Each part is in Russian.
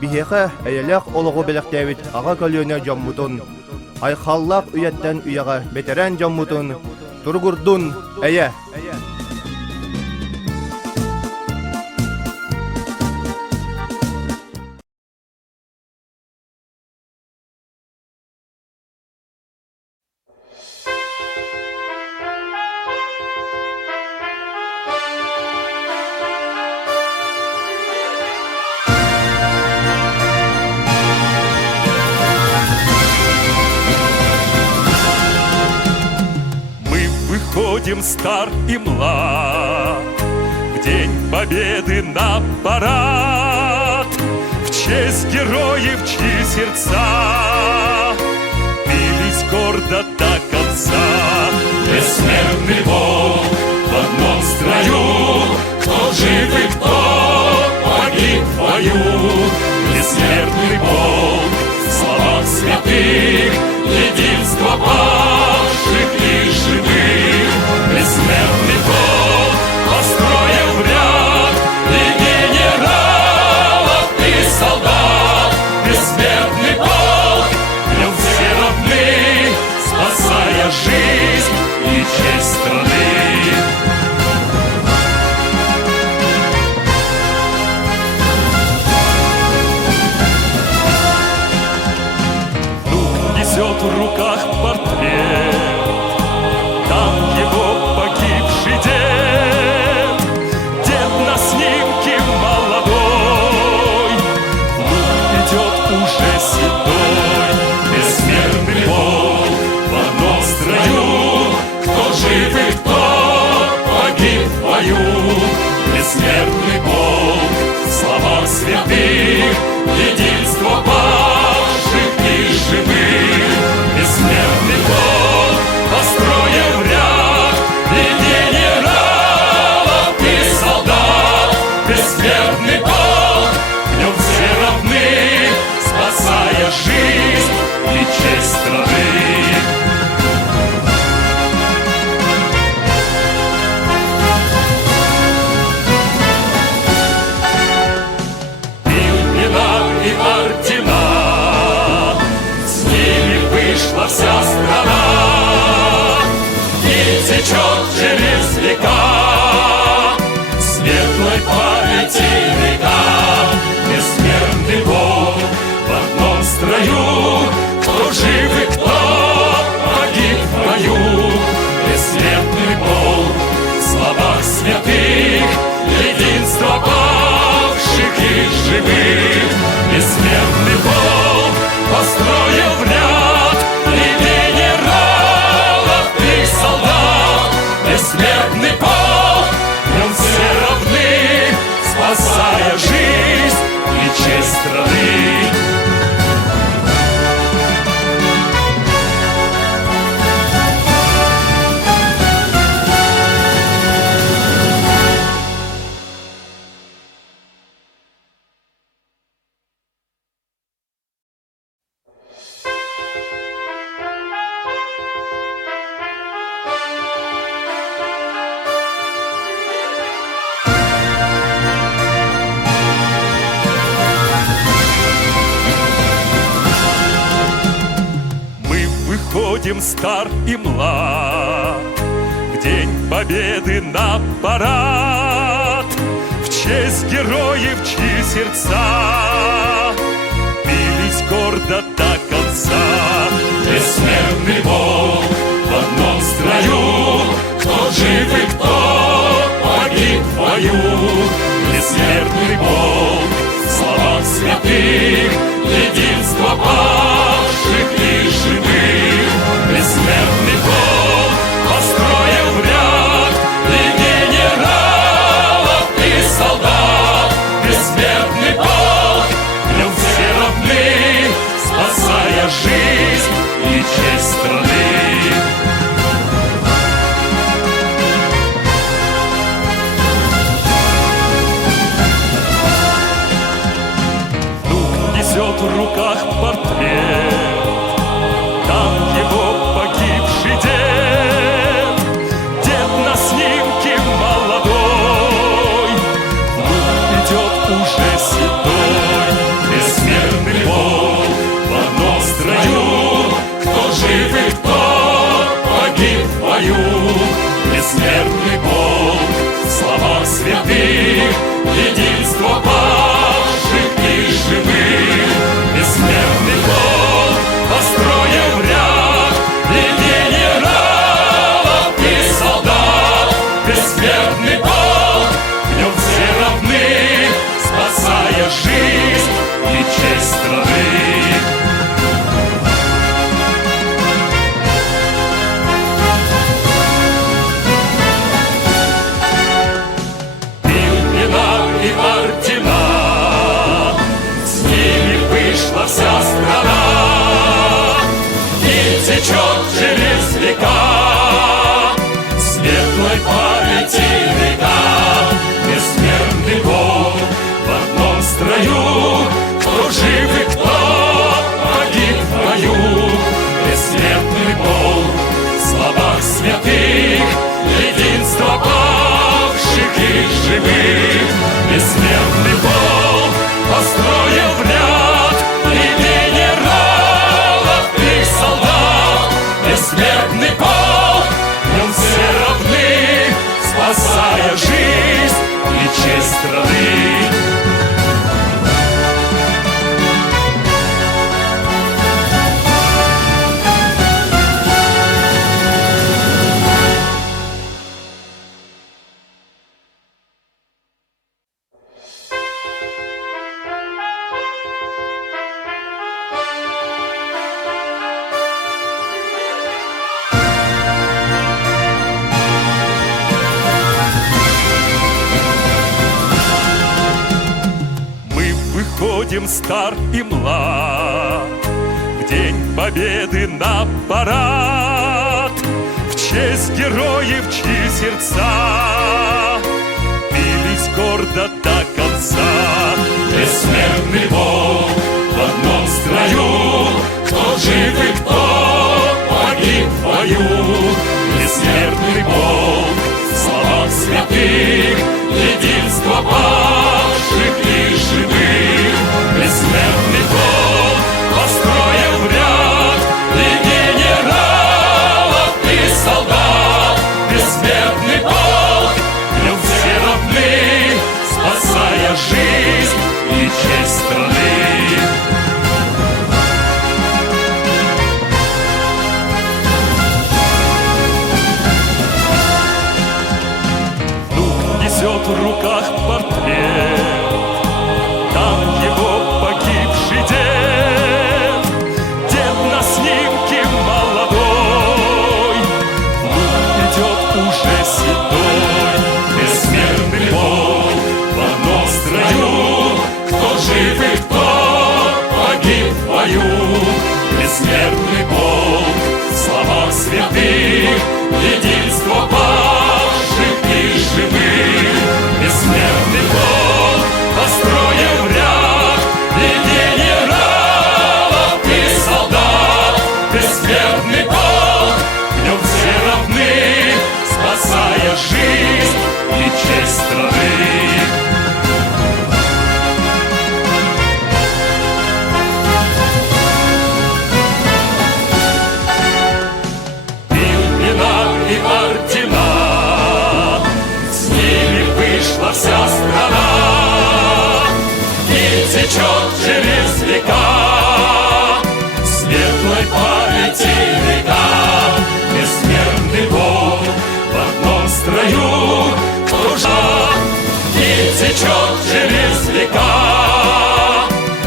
бихеха әйелек олығы белектәвит аға көлөне жоммутун. Айхаллақ үйеттен үйаға бетерен жоммутун. Тургурдун әйе. Выходим стар и млад в День Победы на парад, в честь героев, чьи сердца бились гордо до конца. Бессмертный полк в одном строю, кто жив и кто погиб в бою. Бессмертный полк в словах святых, единство павших и живых. Бессмертный полк построил в ряд и генералов, и солдат. Бессмертный полк, в нем все равны, спасая жизнь и честь страны. Несет в руках портрет, там его погибший дед. Дед на снимке молодой, внук идет уже седой. Бессмертный полк в одном строю, кто жив и кто погиб в бою. Бессмертный полк в словах святых, единство павших и живых. Бессмертный полк построил в ряд и генералов, и солдат. Бессмертный полк, в нем все равны, спасая жизнь и честь страны. Вся страна и течет через века светлой памяти река. Бессмертный полк в одном строю, кто жив и кто погиб в бою. Бессмертный полк в словах святых, единство павших и живых. Бессмертный полк построил в ряд и генералов, и солдат. Бессмертный полк, в нем все равны, спасая жизнь и честь страны. Выходим стар и млад в День Победы на парад, в честь героев, чьи сердца бились гордо до конца. Бессмертный полк в одном строю, кто жив и кто погиб в бою. Бессмертный полк в словах святых, единство павших и живых. Бессмертный полк построил в ряд и генералов, и солдат. Бессмертный полк, в нем все равны, спасая жизнь и честь страны. Несет в руках портрет, там его погибший дед. Дед на снимке молодой, внук идет уже седой. вся страна, и течет через века светлой памяти река. Бессмертный Бог в одном строю, кто жив и кто погиб в бою. Бессмертный Бог в словах святых, единство павших и живых. Бессмертный Бог построил в ряд и генералов, и солдат. Бессмертный Бог, в нем все равны, спасая жизнь и честь страны. Выходим стар и млад в день победы на парад, в честь героев, чьи сердца бились гордо до конца. Бессмертный Бог в одном строю, кто жив и кто погиб в бою. Бессмертный Бог в словах святых, единство павших и живых. Бессмертный Бог построил в ряд и генералов, и солдат. Бессмертный Бог, в нем все равны, спасая жизнь и честь страны. Несет в руках портрет, там его погибший дед. Дед на снимке молодой, внук идет уже седой. Бессмертный Бог в одном строю, кто жив и кто погиб в бою. Бессмертный Бог в словах святых, единство павших и живых. Бессмертный Бог построил в ряд и генералов, и солдат. Бессмертный Бог, в нем все равны, спасая жизнь и честь страны. И ордена, с ними вышла вся страна, и течет через века светлой памяти река. Бессмертный Бог в одном строю, кто жив, и течет через века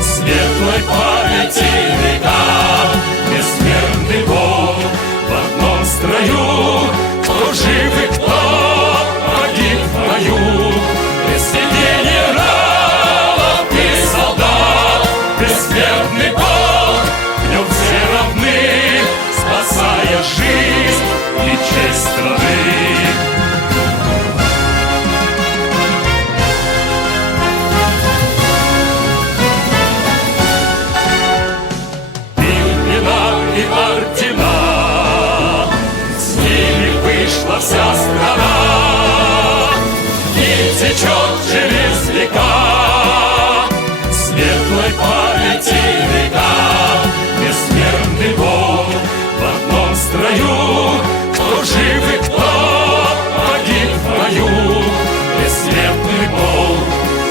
светлой памяти река. Бессмертный Бог в одном строю, кто жив и кто погиб в бою. Без генералов и солдат. Бессмертный Бог, в нем все равны, спасая жизнь и честь страны. И ордена, с ними вышла вся страна, и течет через века светлой памяти река. Бессмертный Бог в одном строю, кто жив и кто погиб в бою. Бессмертный Бог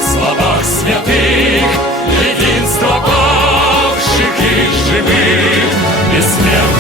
в словах святых, единство павших и живых. Бессмертный